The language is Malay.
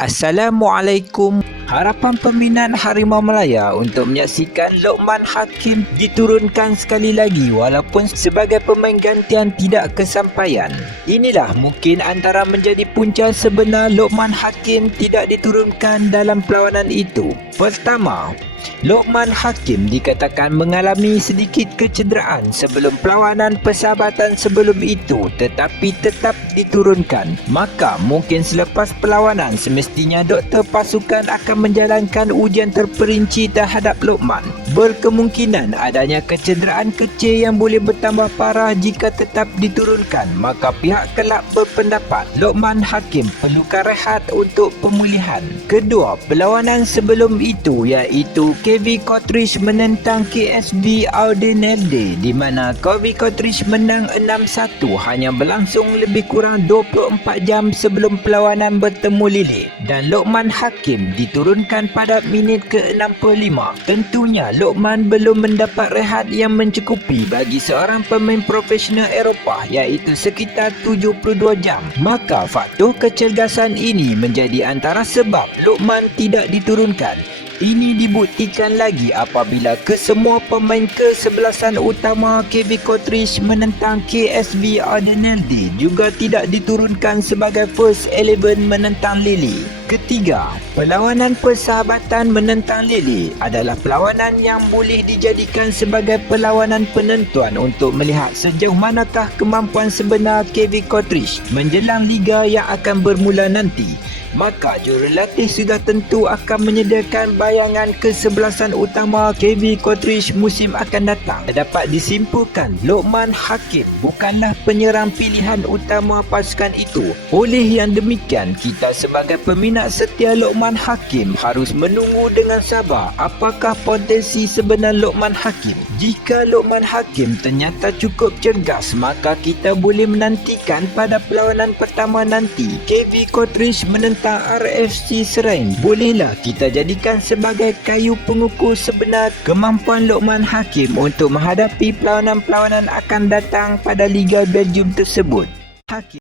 Assalamualaikum. Harapan peminat Harimau Malaya untuk menyaksikan Luqman Hakim diturunkan sekali lagi walaupun sebagai pemain gantian tidak kesampaian. Inilah mungkin antara menjadi punca sebenar Luqman Hakim tidak diturunkan dalam perlawanan itu. Pertama, Luqman Hakim dikatakan mengalami sedikit kecederaan sebelum perlawanan persahabatan sebelum itu tetapi tetap diturunkan. Maka mungkin selepas perlawanan semestinya doktor pasukan akan menjalankan ujian terperinci terhadap Luqman. Berkemungkinan adanya kecederaan kecil yang boleh bertambah parah jika tetap diturunkan. Maka pihak kelab berpendapat Luqman Hakim perlukan rehat untuk pemulihan. Kedua, perlawanan sebelum itu iaitu KV Kotrich menentang KSB Audenelde di mana KV Kotrich menang 6-1 hanya berlangsung lebih kurang 24 jam sebelum perlawanan bertemu lilik dan Luqman Hakim diturunkan pada minit ke-65. Tentunya Luqman belum mendapat rehat yang mencukupi bagi seorang pemain profesional Eropah iaitu sekitar 72 jam. Maka faktor kecergasan ini menjadi antara sebab Luqman tidak diturunkan. Ini dibuktikan lagi apabila kesemua pemain kesebelasan utama KV Kotrich menentang KSB Audenelde juga tidak diturunkan sebagai first 11 menentang Lili. Ketiga, perlawanan persahabatan menentang Lili adalah perlawanan yang boleh dijadikan sebagai perlawanan penentuan untuk melihat sejauh manakah kemampuan sebenar KV Kotrich menjelang liga yang akan bermula nanti. Maka jurulatih sudah tentu akan menyediakan bayangan kesebelasan utama KV Kotrich musim akan datang. Dapat disimpulkan Luqman Hakim bukanlah penyerang pilihan utama pasukan itu. Oleh yang demikian, kita sebagai peminat setia Luqman Hakim harus menunggu dengan sabar apakah potensi sebenar Luqman Hakim. Jika Luqman Hakim ternyata cukup cergas, maka kita boleh menantikan pada perlawanan pertama nanti KV Kotrich menentang RFC Seraing. Bolehlah kita jadikan sebagai kayu pengukur sebenar kemampuan Luqman Hakim untuk menghadapi perlawanan-perlawanan akan datang pada Liga Belgium tersebut. Hakim